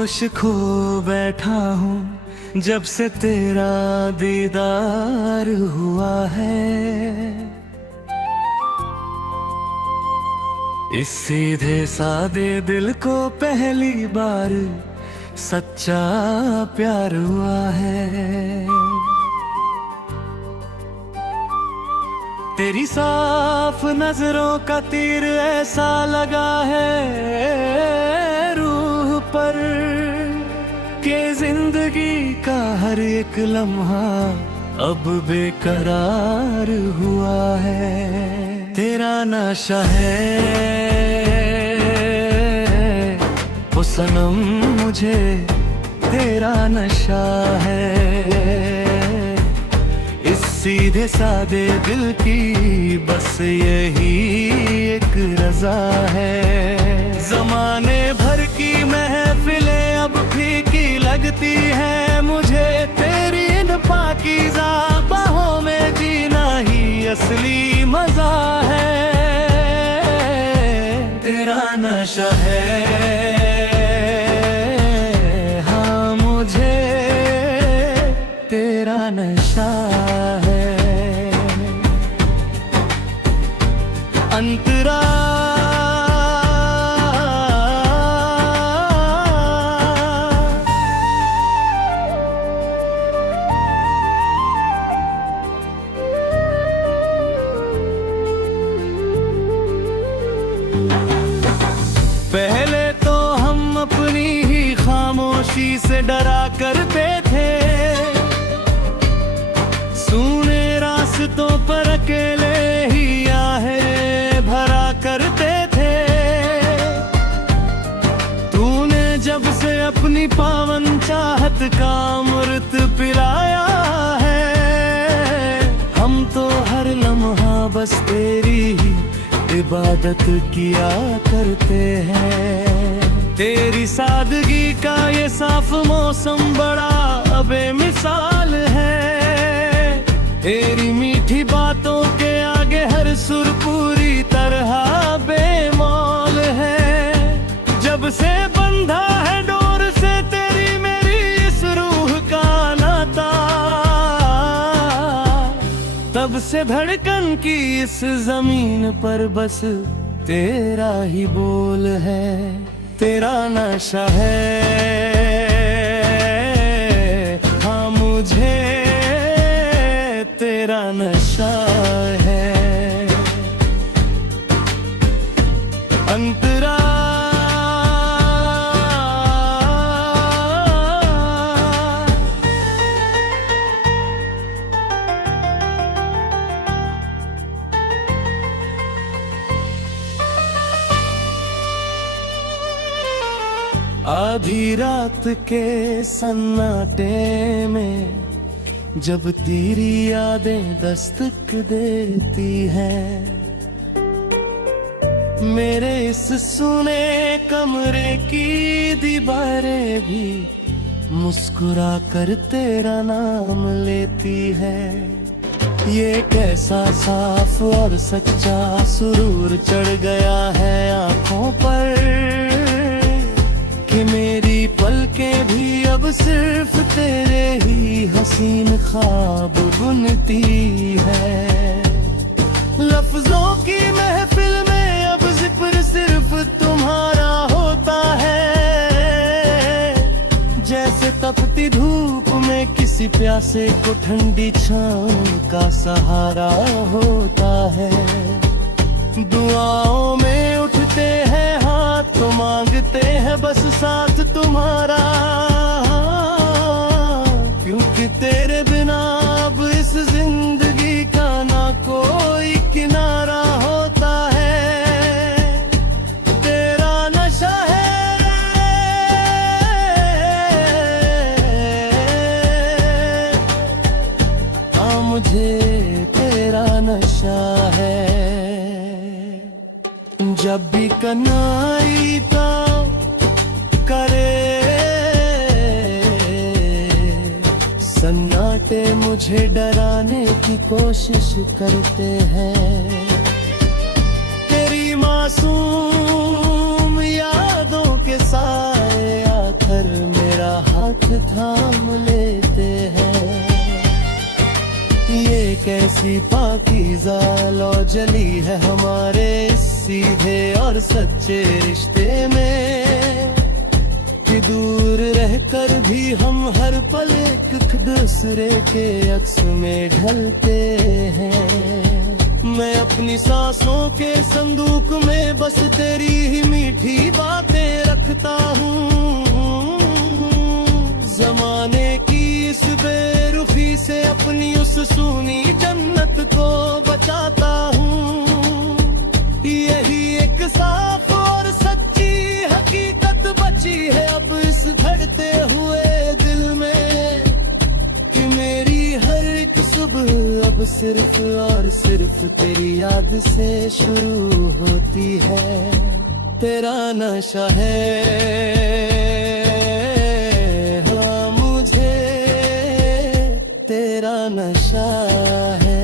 होश खो बैठा हूँ जब से तेरा दीदार हुआ है। इस सीधे सादे दिल को पहली बार सच्चा प्यार हुआ है। तेरी साफ नजरों का तीर ऐसा लगा है रूह पर कि जिंदगी का हर एक लम्हा अब बेकरार हुआ है। तेरा नशा है वो सनम, मुझे तेरा नशा है। इस सीधे सादे दिल की बस यही एक रजा है। जमाने भर की महफिलें अब फीकी लगती है मुझे, तेरी इन पाकीज़ा बाहों में जीना ही असली मजा है। तेरा नशा है हाँ, मुझे तेरा नशा है। अंतरा पहले तो हम अपनी ही खामोशी से डरा करते थे, सूने रास्तों पर अकेले ही आहें भरा करते थे। तूने जब से अपनी पावन चाहत का अमृत पिलाया है, हम तो हर लम्हा बस तेरी ही इबादत किया करते हैं। तेरी सादगी का ये साफ मौसम बड़ा बेमिसाल है। तेरी मीठी बातों के आगे हर सुर पूरी तरह बेमौल है। जब से बंधा है डोर से तेरी मेरी इस रूह का नाता, तब से धड़कन की इस जमीन पर बस तेरा ही बोल है। तेरा नशा है हाँ, मुझे तेरा नशा है। अंतरा आधी रात के सन्नाटे में जब तेरी यादें दस्तक देती हैं, मेरे इस सुने कमरे की दीवारें भी मुस्कुरा कर तेरा नाम लेती है। ये कैसा साफ और सच्चा सुरूर चढ़ गया है आंखों पर कि मेरी पलकें भी अब सिर्फ तेरे ही हसीन ख्वाब बुनती है। लफ्जों की महफिल में अब जिक्र सिर्फ तुम्हारा होता है, जैसे तपती धूप में किसी प्यासे को ठंडी छांव का सहारा होता है। दुआओं में उठते हैं हाथ तो मांगते हैं बस साथ तुम्हारा, क्योंकि तेरे बिना अब इस जिंदगी का ना कोई किनारा होता है। तेरा नशा है हाँ, मुझे तेरा नशा है। जब भी कनाई तो करे सन्नाटे मुझे डराने की कोशिश करते हैं। तेरी मासूम यादों के साए आँखें आकर मेरा हाथ थाम लेते हैं। ये कैसी पाकीज़ा लौ जली है हमारे इस सीधे और सच्चे रिश्ते में, कि दूर रहकर भी हम हर पल एक दूसरे के अक्स में ढलते हैं। मैं अपनी सांसों के संदूक में बस तेरी ही मीठी बातें रखता हूँ। जमाने की इस बेरुखी से अपनी उस सूनी जन्नत को बचाता हूँ। यही एक साफ और सच्ची हकीकत बची है अब इस धड़ते हुए दिल में, कि मेरी हर एक सुबह अब सिर्फ और सिर्फ तेरी याद से शुरू होती है। तेरा नशा है, हाँ मुझे तेरा नशा है।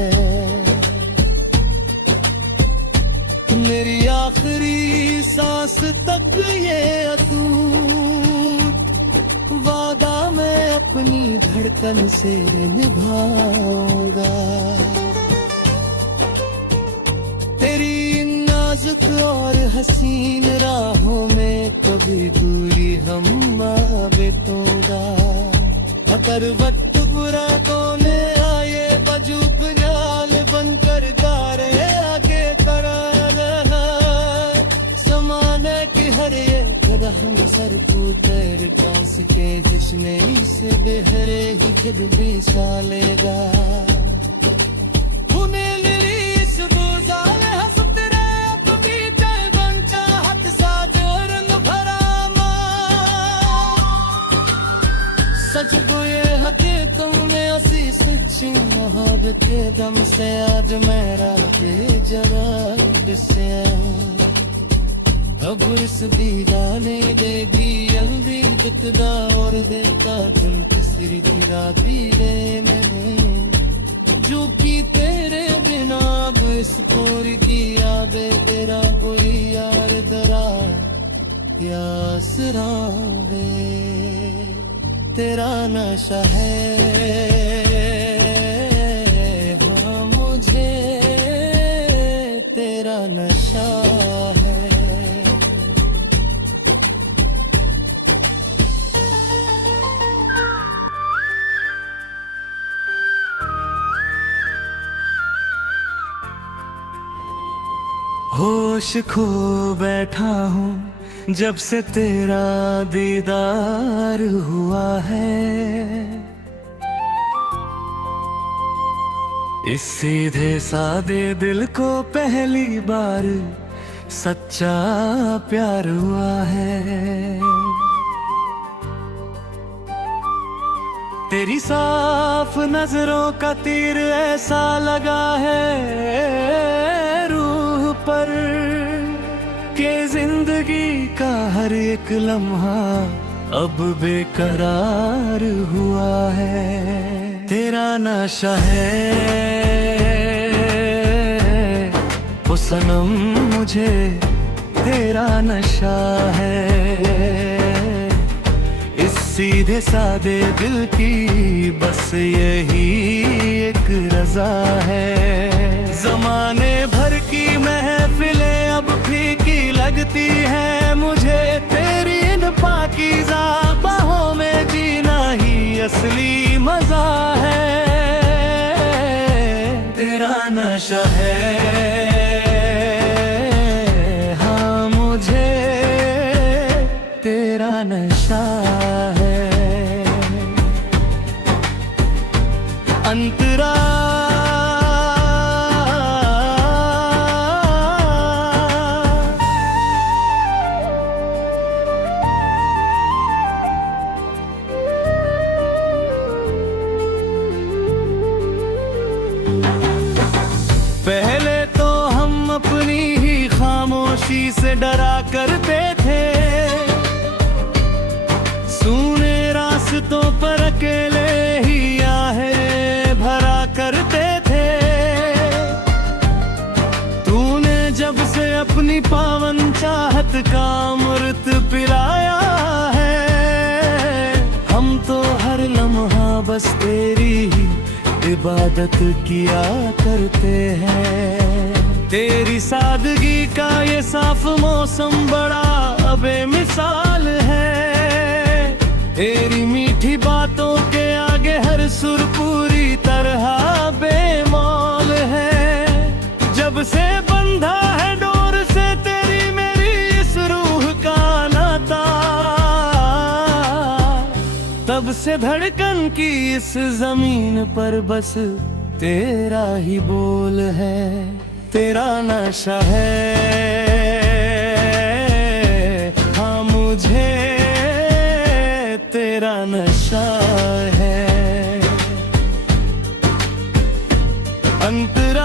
मेरी आखिरी सांस तक ये अटूट वादा मैं अपनी धड़कन से निभाऊंगा। तेरी नाजुक और हसीन राहों में कभी दूरी हम बितूंगा। अगर वक्त बुरा कोने आए बजूब जाल बनकर गारे आगे करा समाने की हर एक रहम सर को कर कांस के जिसने इसे बेहरे ही खुद भी सालेगा। सच को ये हकीकत में असी सच्ची मोहब्बत के दम से आज मेरा बेजरा से अब इस दीवाने देगी जल्दी बतदा और देखा तुम किसी गिरा दीरे में, जो कि तेरे बिना अब इस पूरी की यादें तेरा बुरी यार दरा यासरा है। तेरा नशा है, हाँ मुझे तेरा नशा है। होश खो बैठा हूँ जब से तेरा दीदार हुआ है। इस सीधे सादे दिल को पहली बार सच्चा प्यार हुआ है। तेरी साफ नजरों का तीर ऐसा लगा है रूह पर, के जिंदगी का हर एक लम्हा अब बेकरार हुआ है। तेरा नशा है ओ सनम मुझे तेरा नशा है। इस सीधे सादे दिल की बस यही एक रजा है। जमाने भर की महफिलें अब फीकी लगती है मुझे, तेरी इन पाकीज़ा बाहों में जीना ही असली मजा है। तेरा नशा है, हाँ मुझे तेरा नशा है। अंतरा पहले तो हम अपनी ही खामोशी से डरा करते थे, सूने रास्तों पर अकेले ही आहें भरा करते थे। तूने जब से अपनी पावन चाहत का अमृत पिलाया है, हाँ बस तेरी ही इबादत किया करते हैं। तेरी सादगी का ये साफ मौसम बड़ा बेमिसाल है। तेरी मीठी बातों के आगे हर सुर पूरी तरह बेमौल है। जब से बंधा है डोर से तेरी मेरी इस रूह का नाता, तब से धड़कन की इस जमीन पर बस तेरा ही बोल है। तेरा नशा है, हाँ मुझे तेरा नशा है। अंतरा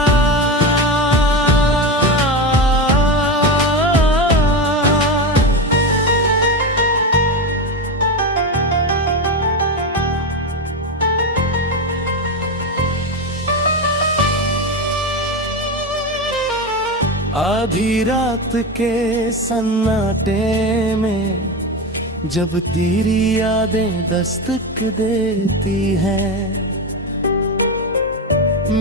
आधी रात के सन्नाटे में जब तेरी यादें दस्तक देती हैं,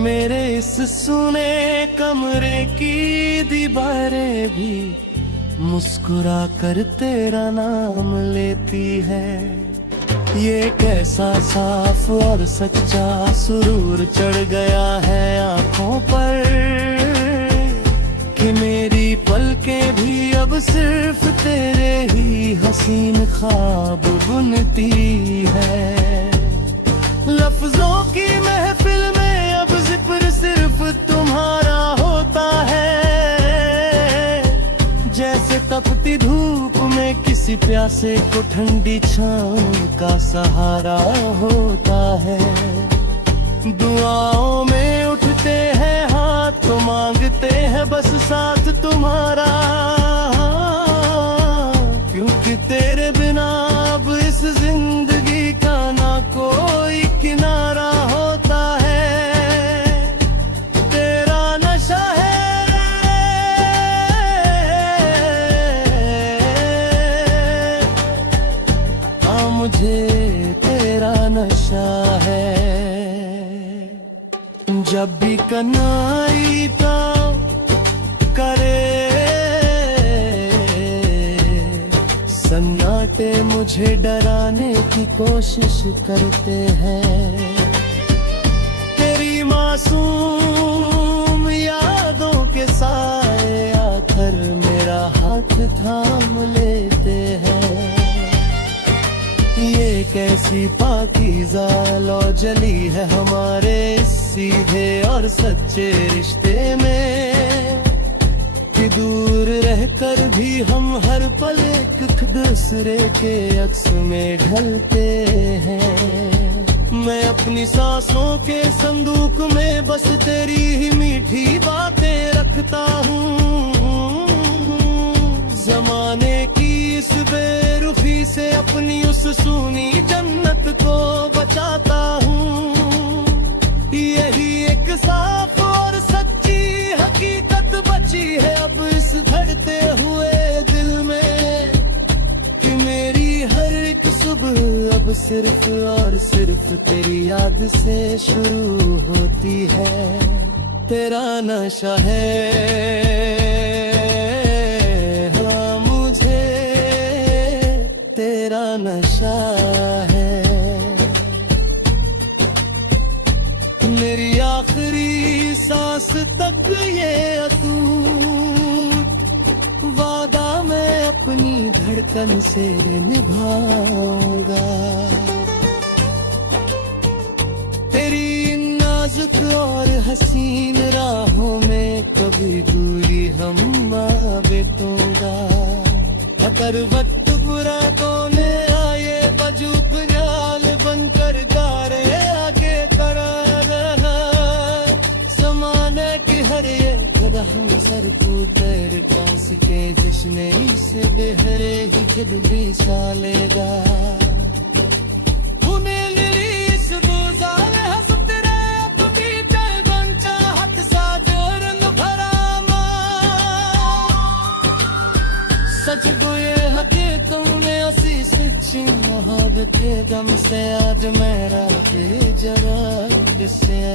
मेरे इस सुने कमरे की दीवारें भी मुस्कुरा कर तेरा नाम लेती है। ये कैसा साफ और सच्चा सुरूर चढ़ गया है आंखों पर कि मेरी पलकें भी अब सिर्फ तेरे ही हसीन ख्वाब बुनती है। लफ्जों की महफिल में अब जिक्र सिर्फ तुम्हारा होता है। जैसे तपती धूप में किसी प्यासे को ठंडी छांव का सहारा होता है। दुआओं में उठते हैं हाथ तो मांगते हैं बस साथ तुम्हारा, क्योंकि तेरे बिना अब इस जिंदगी का ना कोई किनारा होता है। तेरा नशा है, हाँ मुझे तेरा नशा है। जब भी कनाई तो करे सन्नाटे मुझे डराने की कोशिश करते हैं। तेरी मासूम यादों के साए आकर मेरा हाथ थाम लेते हैं। ये कैसी पाकीज़ा लौ जली है हमारे सीधे और सच्चे रिश्ते में कि दूर रहकर भी हम हर पल एक दूसरे के अक्स में ढलते हैं। मैं अपनी सांसों के संदूक में बस तेरी ही मीठी बातें रखता हूँ। जमाने की इस बेरुखी से अपनी उस सूनी जन्नत को बचाता हूँ। यही एक साफ और सच्ची हकीकत बची है अब इस धड़ते हुए दिल में कि मेरी हर एक सुबह अब सिर्फ और सिर्फ तेरी याद से शुरू होती है। तेरा नशा है, हाँ मुझे तेरा नशा है। मेरी आखिरी सांस तक ये अटूट वादा मैं अपनी धड़कन से निभाऊंगा। तेरी नाजुक और हसीन राहों में कभी दूरी हम बितूंगा। अगर वक्त बुरा कोने आए बजूक न्याल बनकर गारे आगे खड़ा रहा। समाने की हर एक रहम सर को पैर कांस के जिसने से बेहरे ही खिदली सालेगा। सच को ये हकीकतों में असी सच्ची मोहब्बत के दम से आज मेरा दिल दस्या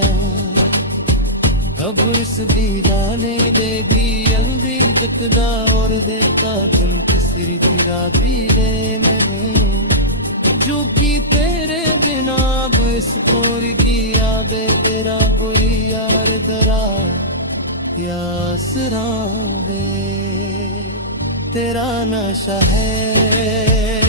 अब इस दीवाने देगी जल्दी तकदा और देखा तुम तीसरी तेरा धीरे नहीं जो कि तेरे बिना अब इस कोर की यादें तेरा कोई यार दरा या असरा दे तेरा नशा है